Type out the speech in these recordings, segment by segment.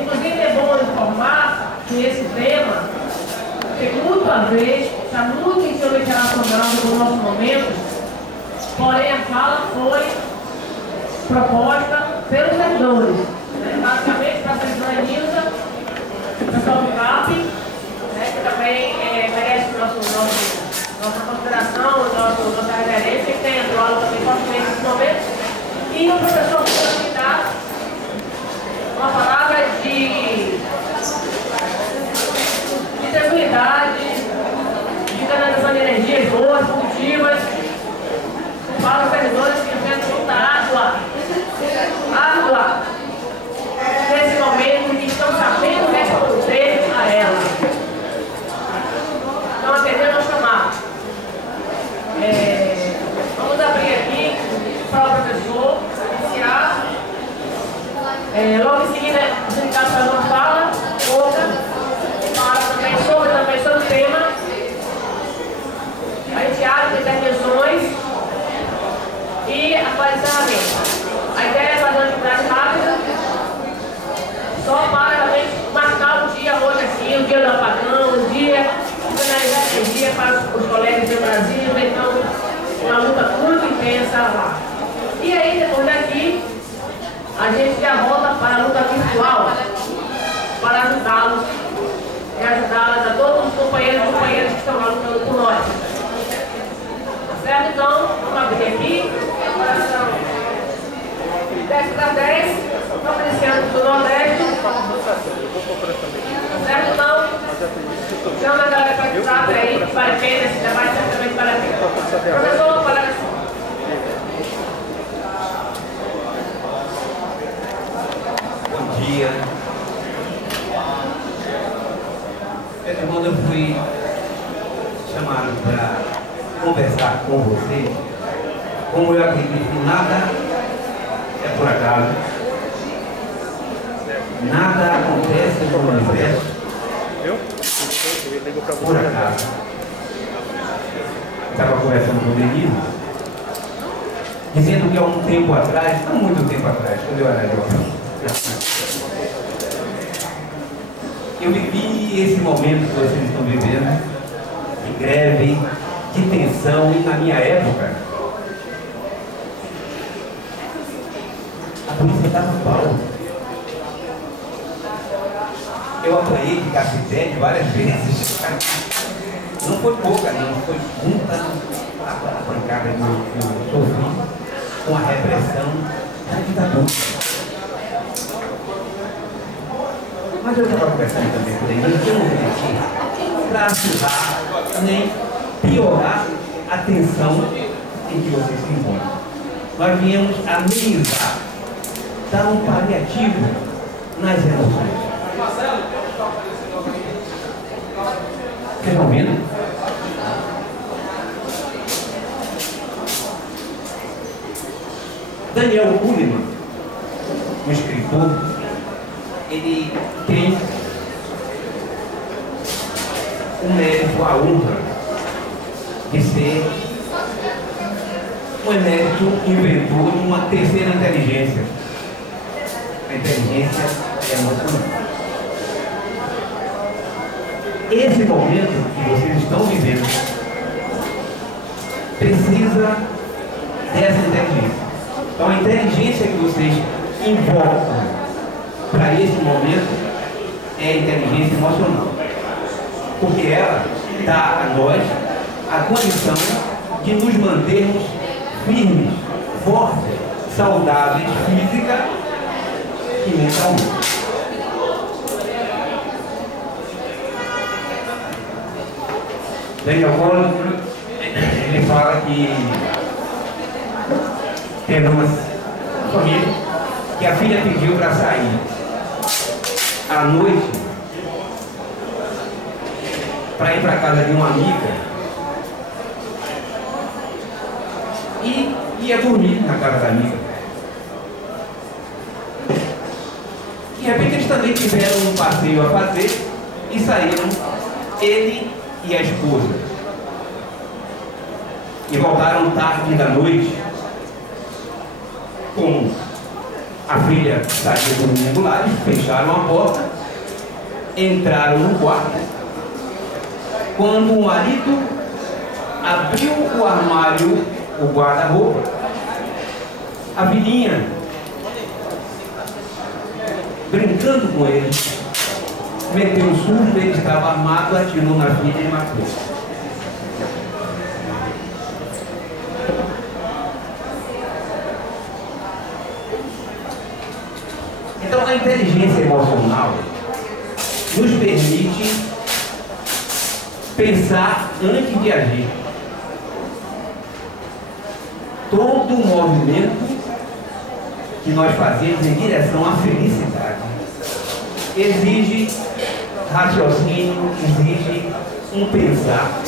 Inclusive é bom informar que esse tema tem muito a ver, está muito interrelacionado com o nosso momento, porém a fala foi proposta pelos servidores, né? Basicamente para a professora Nilza, o pessoal do CAP, né? Que também merece nossa consideração, nossa reverência, que tem atuado também fortemente nesse momento, e o professor que dá uma palavra de tranquilidade, de canalização de energias boas, positivas, para os servidores que enfrentam muita árdua, nesse momento, que estão sabendo responder a ela. Então, atendendo ao chamado. Vamos abrir aqui para o professor iniciar. Logo em seguida, o sindicato faz uma fala, outra, fala também sobre o tema. A gente abre intervenções e atualizamento. A ideia é fazer uma atividade rápida, só para realmente marcar o dia hoje aqui, o dia do apagão, o dia de finalizar esse dia para os colegas do Brasil, então uma luta muito intensa lá. E aí, depois daqui, a gente já volta para a luta virtual, para ajudá-los e ajudá-las a todos os companheiros e companheiras que estão lá lutando por nós. Tá certo? Então, vamos abrir aqui. Agora são 10 para 10, estamos iniciando do Nordeste. Certo? Então, chama a galera para participar aí, que vale a pena, esse debate certamente vale a pena. Professor, palavra. Bom dia. Quando eu fui chamado para conversar com você, como eu acredito que nada é por acaso, nada acontece no universo por acaso. Estava conversando com o Denise, dizendo que há um tempo atrás, não muito tempo atrás, quando eu era jovem, eu vivi esse momento que vocês estão vivendo, de greve, de tensão, e na minha época, a polícia dava pau. Eu apanhei de cacetete várias vezes. Não foi pouca, não, foi muita a pancada que eu sofri com a repressão da ditadura. Mas eu estava conversando também por aí, que eu não vim aqui para ajudar nem piorar a tensão em que vocês se encontram. Nós viemos amenizar, dar um paliativo nas emoções. Vocês estão vendo? Daniel Kahneman, um escritor, ele tem o mérito, a honra de ser um emérito inventor de uma terceira inteligência. A inteligência emocional. Esse momento que vocês estão vivendo precisa dessa inteligência. Então a inteligência que vocês invocam para esse momento é a inteligência emocional. Porque ela dá a nós a condição de nos mantermos firmes, fortes, saudáveis física e mentalmente. Daniel Kahneman, ele fala que teve uma família que a filha pediu para sair à noite para ir para casa de uma amiga e ia dormir na casa da amiga. De repente eles também tiveram um passeio a fazer e saíram, ele e a esposa, e voltaram tarde da noite, comum. A filha saía dormindo lá, eles fecharam a porta, entraram no quarto. Quando o marido abriu o armário, o guarda-roupa, a filhinha, brincando com ele, meteu um susto, ele estava armado, atirou na filha e matou. Então a inteligência emocional nos permite pensar antes de agir. Todo o movimento que nós fazemos em direção à felicidade exige raciocínio, exige um pensar.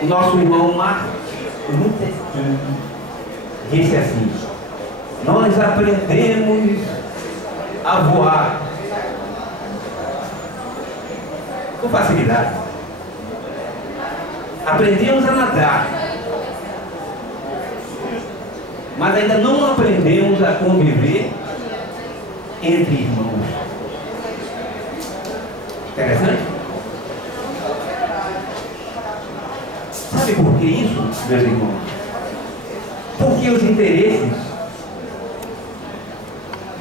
O nosso irmão Martin Luther King disse assim: nós aprendemos a voar com facilidade. Aprendemos a nadar, mas ainda não aprendemos a conviver entre irmãos. Interessante? Sabe por que isso, meus irmãos? Porque os interesses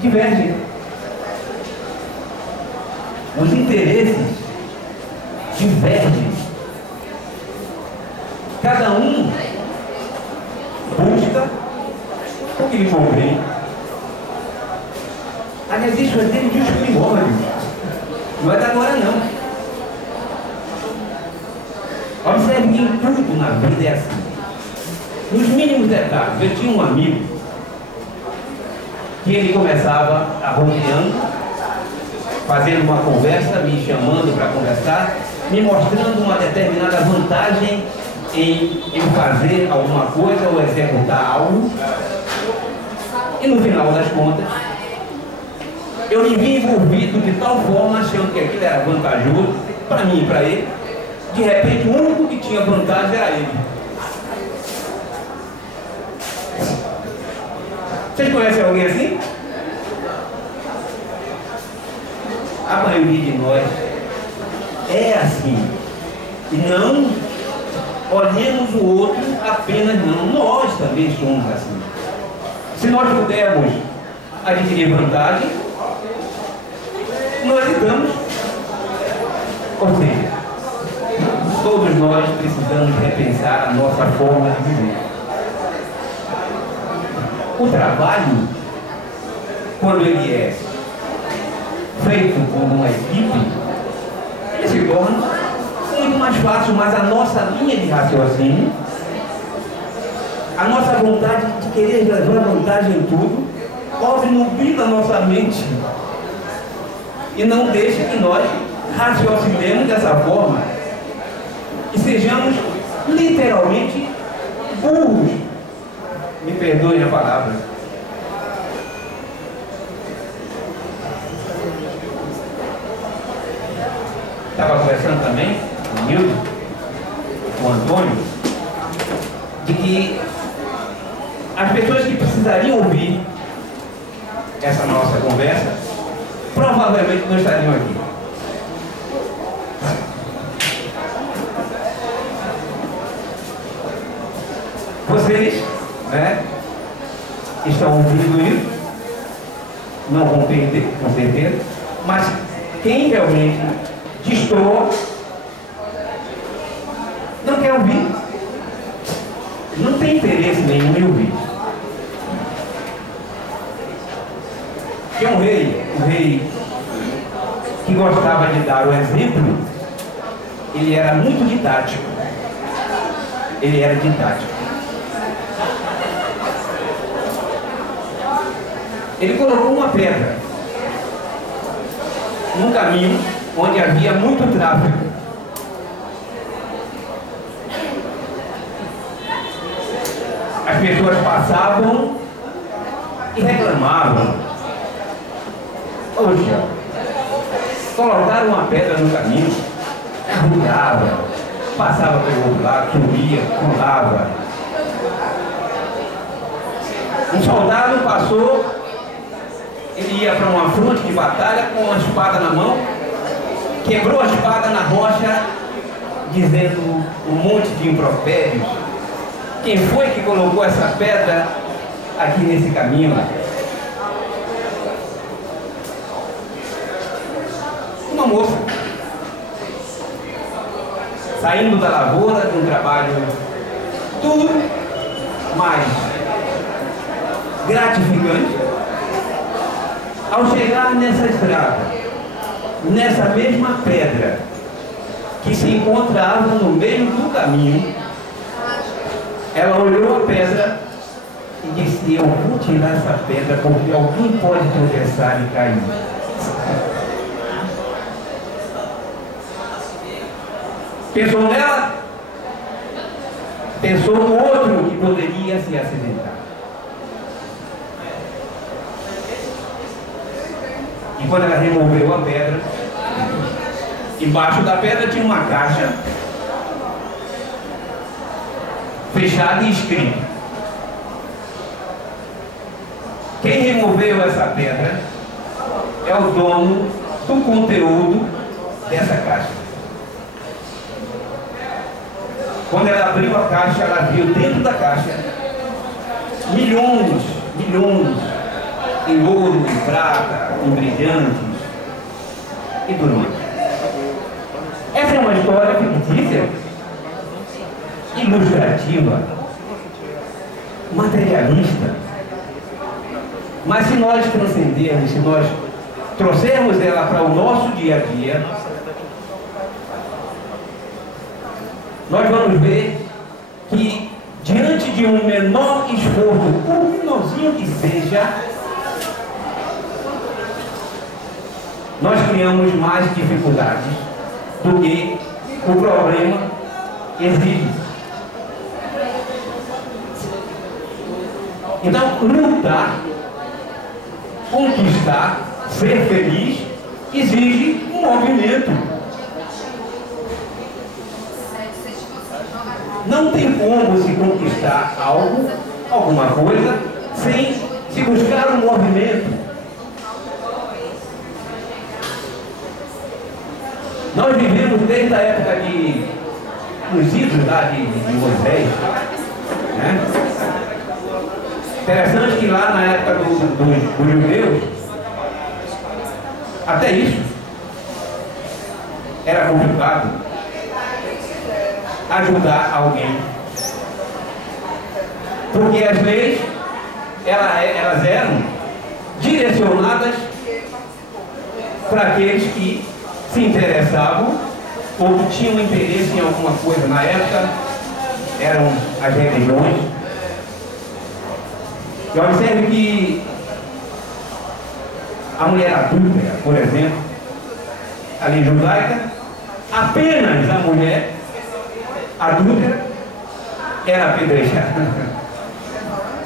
divergem. Os interesses divergem. Cada um busca o que lhe convém. Aliás, isso é desde os primórdios. Não é de agora, não. Observe que em tudo na vida é assim. Nos mínimos detalhes. Eu tinha um amigo que ele começava arrodeando, fazendo uma conversa, me chamando para conversar, me mostrando uma determinada vantagem em fazer alguma coisa ou executar algo. E no final das contas, eu me vi envolvido de tal forma, achando que aquilo era vantajoso para mim e para ele. De repente, o único que tinha vantagem era ele. Vocês conhecem alguém assim? A maioria de nós é assim. E não olhemos o outro apenas, não. Nós também somos assim. Se nós pudermos adquirir vantagem, nós estamos. Ou seja, todos nós precisamos repensar a nossa forma de viver. O trabalho, quando ele é feito como uma equipe, ele se torna muito mais fácil, mas a nossa linha de raciocínio, a nossa vontade de querer levar vantagem em tudo, obnubila a nossa mente e não deixa que nós raciocinemos dessa forma e sejamos literalmente burros. Me perdoem a palavra. Estava conversando também com o Nildo, com o Antônio, de que as pessoas que precisariam ouvir essa nossa conversa provavelmente não estariam aqui. Vocês, né, estão ouvindo isso, não vão perder, com certeza, mas quem realmente destoa não quer ouvir, não tem interesse nenhum em ouvir. Tinha um rei que gostava de dar o exemplo. Ele era muito didático. Ele era didático. Ele colocou uma pedra num caminho onde havia muito tráfego. As pessoas passavam e reclamavam. Poxa, colocaram uma pedra no caminho, arrugava, passava pelo outro lado, subia, pulava. Um soldado passou, ele ia para uma fronte de batalha com uma espada na mão, quebrou a espada na rocha, dizendo um monte de impropérios. Quem foi que colocou essa pedra aqui nesse caminho? Uma moça, saindo da lavoura, de um trabalho duro, mas gratificante. Ao chegar nessa estrada, nessa mesma pedra que se encontrava no meio do caminho, ela olhou a pedra e disse: eu vou tirar essa pedra porque alguém pode tropeçar e cair. Pensou nela, pensou no outro que poderia se acidentar. E quando ela removeu a pedra, embaixo da pedra tinha uma caixa fechada e escrito: quem removeu essa pedra é o dono do conteúdo dessa caixa. Quando ela abriu a caixa, ela viu dentro da caixa milhões em ouro, em prata, em brilhantes e tudo mais. Essa é uma história fictícia, ilustrativa, materialista. Mas se nós transcendermos, se nós trouxermos ela para o nosso dia a dia, nós vamos ver que diante de um menor esforço, por menorzinho que seja, nós criamos mais dificuldades do que o problema exige. Então, lutar, conquistar, ser feliz, exige um movimento. Não tem como se conquistar algo, alguma coisa, sem se buscar um movimento. Nós vivemos desde a época dos ídolos lá de Moisés, né? Interessante que lá na época dos judeus, até isso era complicado ajudar alguém, porque as leis elas eram direcionadas para aqueles que se interessavam ou que tinham interesse em alguma coisa. Na época eram as religiões. E observe que a mulher adúltera, por exemplo, a lei judaica, apenas a mulher adúltera era apedrejada.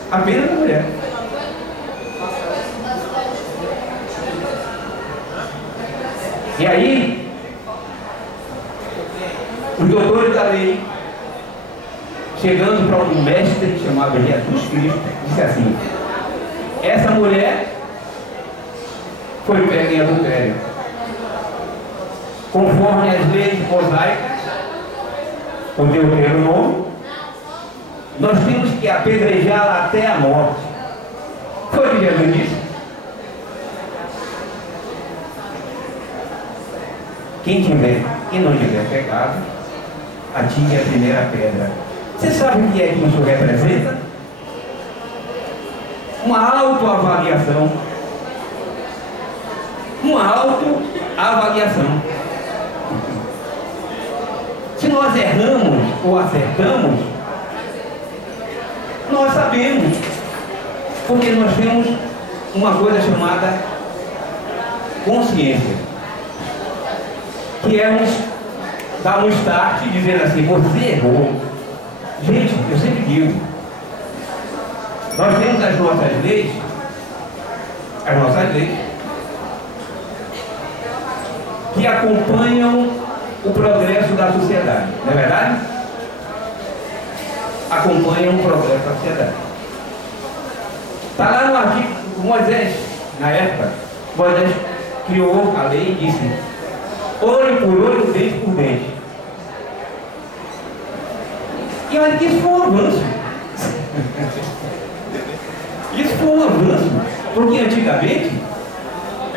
Apenas a mulher. E aí, os doutores da lei, chegando para um mestre chamado Jesus Cristo, disse assim: essa mulher foi pega em adultério. Conforme as leis mosaicas, o Deuteronômio, nós temos que apedrejá-la até a morte. Foi o que Jesus disse. Quem não tiver pecado, atire a primeira pedra. Você sabe o que é que isso representa? Uma autoavaliação. Uma autoavaliação. Se nós erramos ou acertamos, nós sabemos, porque nós temos uma coisa chamada consciência, que é dar um start dizendo assim: você errou. Gente, eu sempre digo, nós temos as nossas leis, que acompanham o progresso da sociedade, não é verdade? Acompanham o progresso da sociedade. Está lá no artigo, Moisés, na época, Moisés criou a lei e disse: olho por olho, dente por dente. E olha que isso foi um avanço. Isso foi um avanço, porque antigamente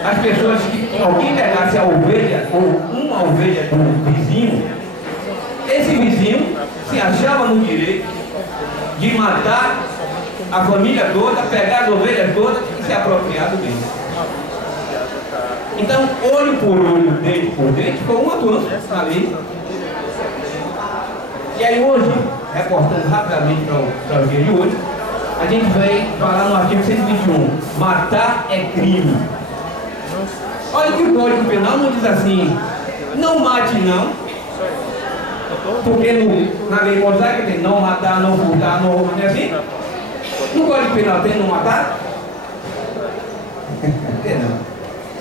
as pessoas que alguém pegasse a ovelha ou uma ovelha do vizinho, esse vizinho se achava no direito de matar a família toda, pegar as ovelhas todas e se apropriar do bem. Então, olho por olho, dente por dente, foi um avanço na lei. E aí hoje, reportando rapidamente para o dia de hoje, a gente vai falar no artigo 121, matar é crime. Olha que o Código Penal não diz assim, não mate não, porque na lei mosaica tem não matar, não furtar, não é assim? No Código Penal tem não matar? Não.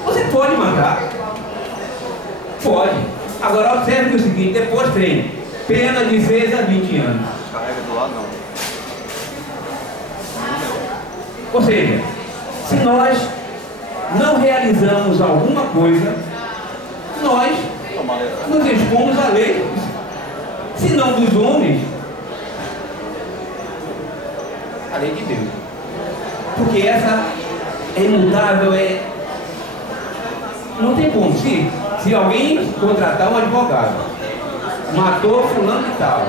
Você pode matar. Pode. Agora observe que o seguinte, depois tem pena de 6 a 20 anos. Ou seja, se nós não realizamos alguma coisa, nós nos expomos à lei. Se não dos homens, a lei de Deus. Porque essa é imutável, não tem como. Se alguém contratar um advogado, matou fulano e tal,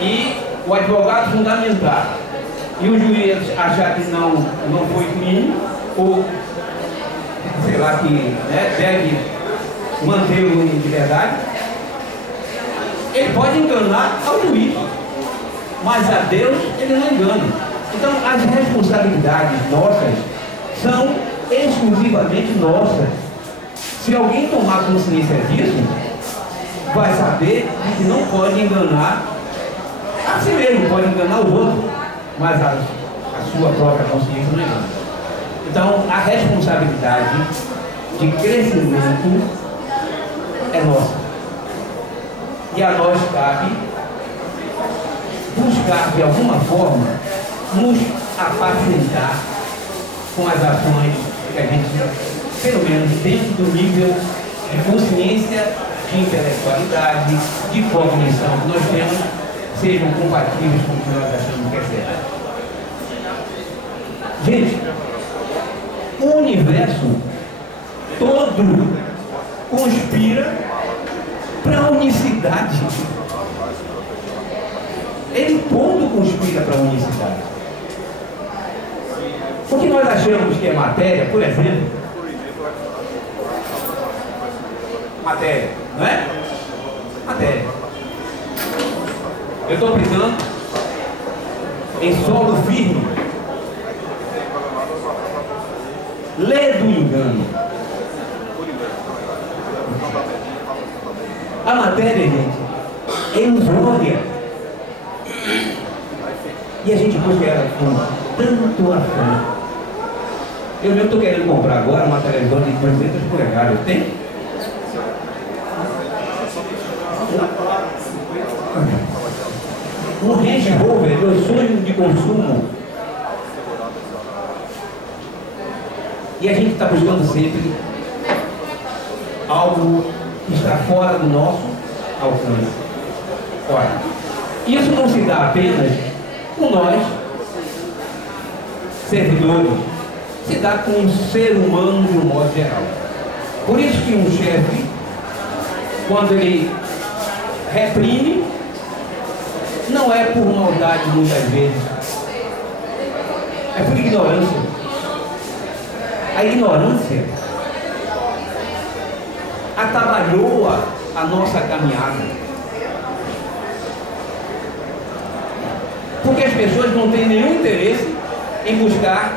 e o advogado fundamentar, e o juiz achar que não foi crime, ou sei lá, que deve mantê-lo em liberdade, ele pode enganar ao juiz, mas a Deus ele não engana. Então as responsabilidades nossas são exclusivamente nossas. Se alguém tomar consciência disso, vai saber que não pode enganar a si mesmo, pode enganar os outros, mas a sua própria consciência não engana. Então a responsabilidade de crescimento é nossa. E a nós cabe buscar de alguma forma nos apacentar com as ações que a gente, pelo menos dentro do nível de consciência, de intelectualidade, de cognição que nós temos, sejam compatíveis com o que nós achamos que é certo. Gente, o universo todo conspira para a unicidade. Ele todo conspira para a unicidade. O que nós achamos que é matéria, por exemplo, matéria, não é? Matéria. Eu estou pisando em solo firme. Lê do engano. A matéria, gente, é ilusória. E a gente busca ela com tanto afã. Eu mesmo estou querendo comprar agora uma televisão de 200 polegadas. Tem? Um Range Rover, meu sonho de consumo. E a gente está buscando sempre algo que está fora do nosso alcance. Olha, isso não se dá apenas com nós, servidores, se dá com o ser humano de um modo geral. Por isso que um chefe, quando ele reprime, não é por maldade muitas vezes, é por ignorância. A ignorância atabalhoa a nossa caminhada. Porque as pessoas não têm nenhum interesse em buscar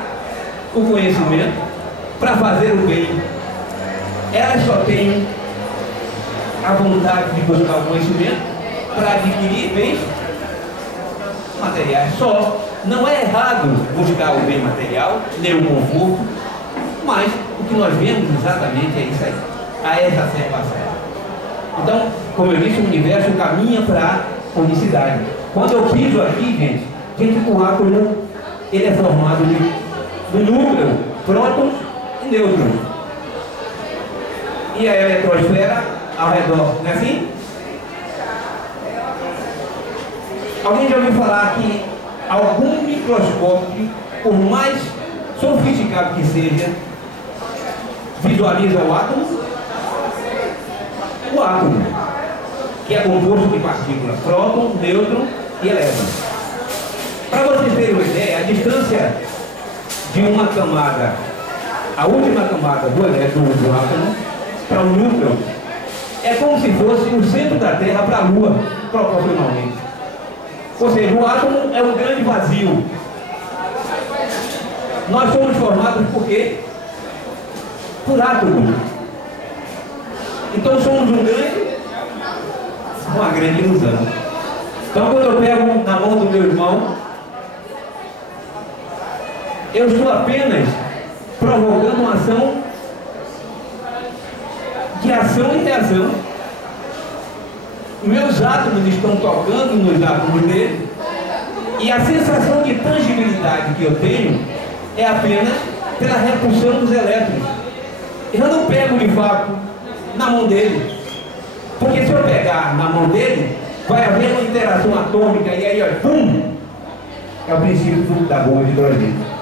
o conhecimento para fazer o bem. Elas só têm a vontade de buscar o conhecimento para adquirir bens materiais. Só não é errado buscar o bem material, nem o conforto, mas o que nós vemos exatamente é isso aí, a exacerbação. Então, como eu disse, o universo caminha para a unicidade. Quando eu piso aqui, gente, o átomo ele é formado de do núcleo, prótons e nêutrons. E a eletrosfera ao redor, não é assim? Alguém já ouviu falar que algum microscópio, por mais sofisticado que seja, visualiza o átomo? O átomo, que é composto de partículas, próton, nêutron e elétron. Para vocês terem uma ideia, a distância de uma camada, a última camada do elétron do átomo, para o núcleo, é como se fosse o centro da Terra para a Lua, proporcionalmente. Ou seja, o átomo é um grande vazio. Nós somos formados por quê? Por átomos. Então somos uma grande ilusão. Então quando eu pego na mão do meu irmão, eu estou apenas provocando uma ação de ação e reação. Meus átomos estão tocando nos átomos dele, e a sensação de tangibilidade que eu tenho é apenas pela repulsão dos elétrons. Eu não pego de fato na mão dele, porque se eu pegar na mão dele, vai haver uma interação atômica, e aí, ó, pum, é o princípio da bomba de hidrogênio.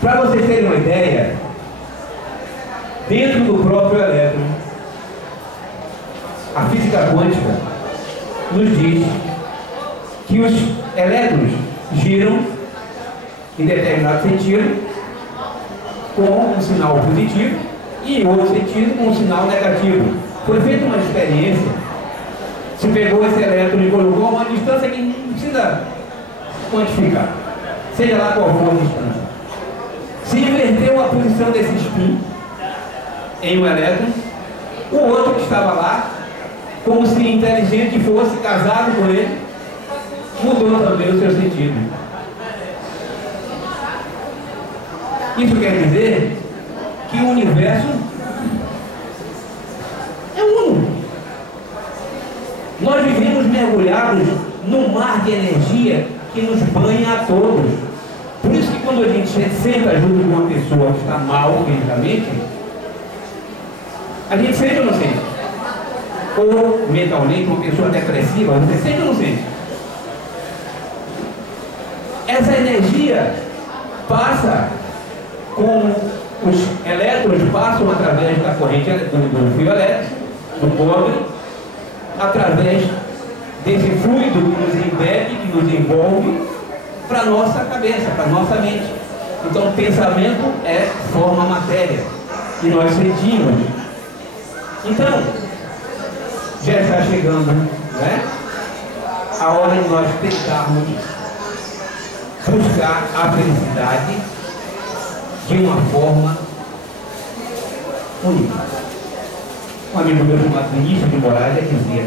Para vocês terem uma ideia, dentro do próprio elétron, a física quântica nos diz que os elétrons giram em determinado sentido com um sinal positivo e em outro sentido com um sinal negativo. Foi feita uma experiência, se pegou esse elétron e colocou a uma distância que não precisa quantificar, seja lá qual for a distância. Se inverteu a posição desse spin em um elétron, o outro que estava lá, como se inteligente fosse casado com ele, mudou também o seu sentido. Isso quer dizer que o universo é uno. Nós vivemos mergulhados num mar de energia que nos banha a todos. Por isso que quando a gente senta junto com uma pessoa que está mal fisicamente, a gente sente ou não sente? Ou mentalmente, uma pessoa depressiva, você sente ou não sente? Essa energia passa, como os elétrons passam através da corrente do fio elétrico, do cobre, através desse fluido que nos embebe, que nos envolve, para a nossa cabeça, para a nossa mente. Então o pensamento forma matéria, e nós sentimos. Então, já está chegando, né, a hora de nós tentarmos buscar a felicidade de uma forma única. Um amigo meu chamado Vinícius de Moraes dizia: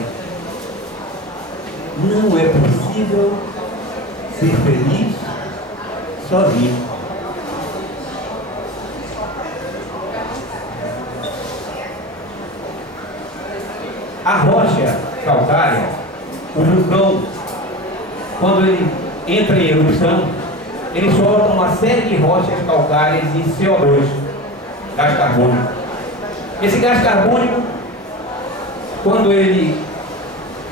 não é possível ser feliz sozinho. A rocha calcária, o vulcão, quando ele entra em erupção, ele solta uma série de rochas calcárias e CO2, gás carbônico. Esse gás carbônico, quando ele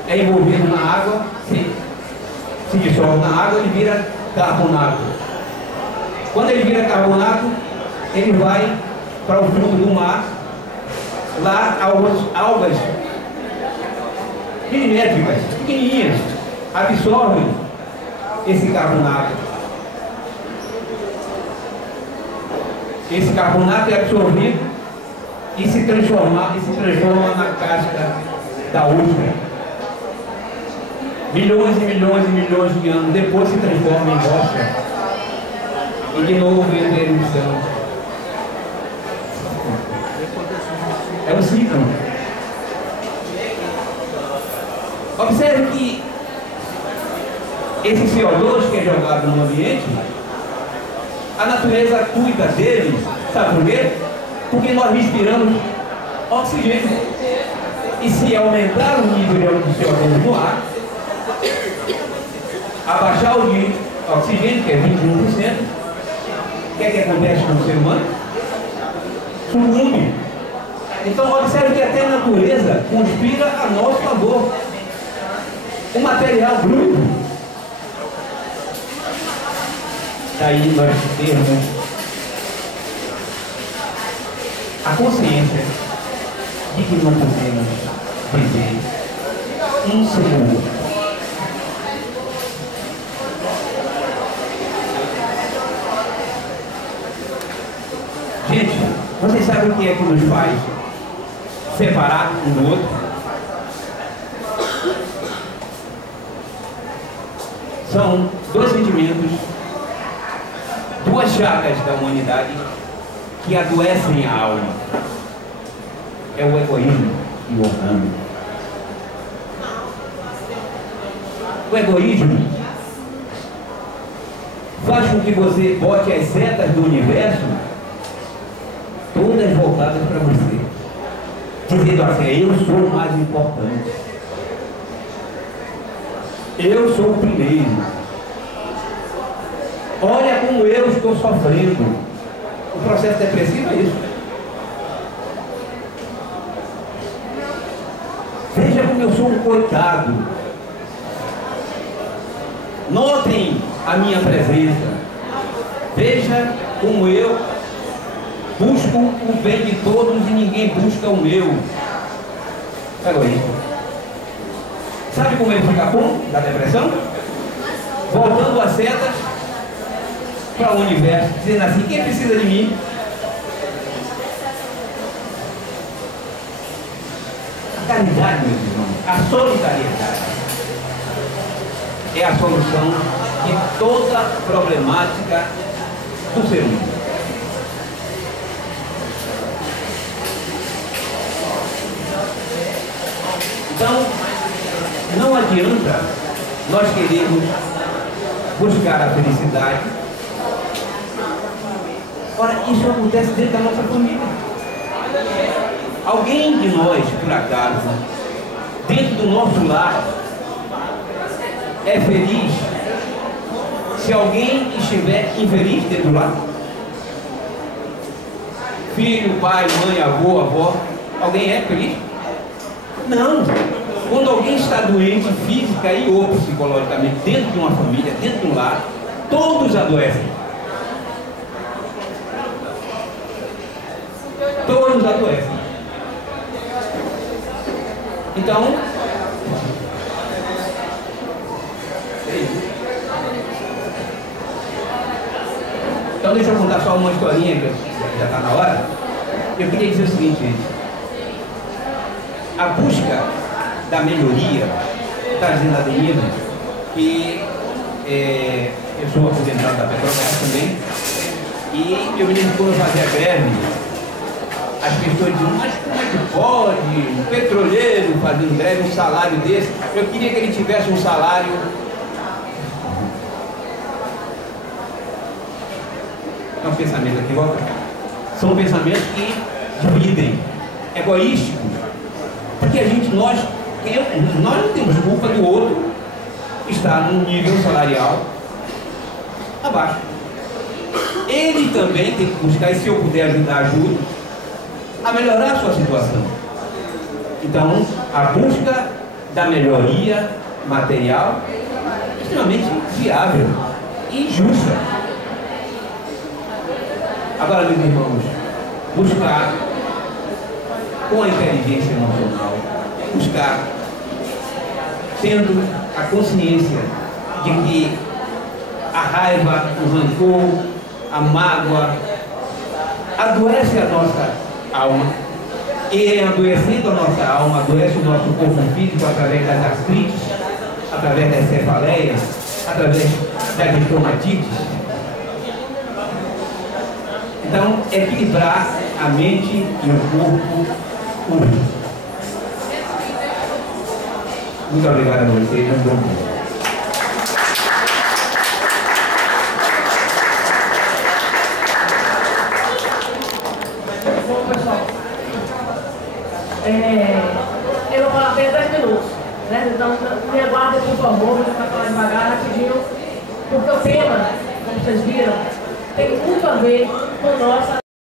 é envolvido na água, se dissolve na água, ele vira carbonato. Quando ele vira carbonato, ele vai para o fundo do mar. Lá algas milimétricas, pequenininhas, absorvem esse carbonato. Esse carbonato é absorvido e se transforma na casca da ostra. Milhões e milhões e milhões de anos depois se transforma em rocha e de novo entra a erupção. É um ciclo. Observe que esse CO2 que é jogado no ambiente, a natureza cuida dele, sabe por quê? Porque nós respiramos oxigênio. E se aumentar o nível de CO2 no ar, abaixar o de oxigênio, que é 21%. O que é que acontece com o ser humano? Sucumbe. Então, observe que até a natureza conspira a nosso favor. O material bruto. Daí nós temos a consciência de que não podemos viver um sem o outro. Gente, vocês sabem o que é que nos faz separar um do outro? São dois sentimentos, duas chagas da humanidade que adoecem a alma. É o egoísmo e o orgulho. O egoísmo faz com que você bote as setas do universo todas voltadas para você, dizendo assim: eu sou o mais importante, eu sou o primeiro, olha como eu estou sofrendo. O processo depressivo é isso. Veja como eu sou um coitado, notem a minha presença, veja como eu busco o bem de todos e ninguém busca o meu. Egoísmo. Sabe como ele fica bom da depressão? Voltando as setas para o universo, dizendo assim: quem precisa de mim? A caridade, meus irmãos, a solidariedade é a solução de toda problemática do ser humano. Então, não adianta nós queremos buscar a felicidade. Ora, isso acontece dentro da nossa família. Alguém de nós, por acaso, dentro do nosso lar, é feliz se alguém estiver infeliz dentro do lar? Filho, pai, mãe, avô, avó, alguém é feliz? Não. Quando alguém está doente física e ou psicologicamente dentro de uma família, dentro de um lar, todos adoecem. Todos adoecem. Então, deixa eu contar só uma historinha que já está na hora. Eu queria dizer o seguinte, gente. A busca da melhoria está dizendo a Denise que eu sou aposentado da Petrobras também, e eu me lembro quando eu fazia greve, as pessoas diziam: mas como é que pode um petroleiro fazendo greve, um salário desse? Eu queria que ele tivesse um salário. É um pensamento equivocado. São pensamentos que dividem, egoísticos, porque nós não temos culpa do outro estar num nível salarial abaixo. Ele também tem que buscar, e se eu puder ajudar, ajudo a melhorar a sua situação. Então, a busca da melhoria material é extremamente viável e justa. Agora, meus irmãos, buscar com a inteligência emocional, buscar tendo a consciência de que a raiva, o rancor, a mágoa adoece a nossa alma, e adoecendo a nossa alma, adoece o nosso corpo físico através das artrites, através das cefaleias, através das estomatites. Então, equilibrar a mente e o corpo único. Muito obrigado a vocês. Bom, pessoal, eu vou falar até 10 minutos. Né? Então, me aguardem, por favor, vou tentar falar devagar, rapidinho, porque o tema, como vocês viram, tem muito a ver com nossa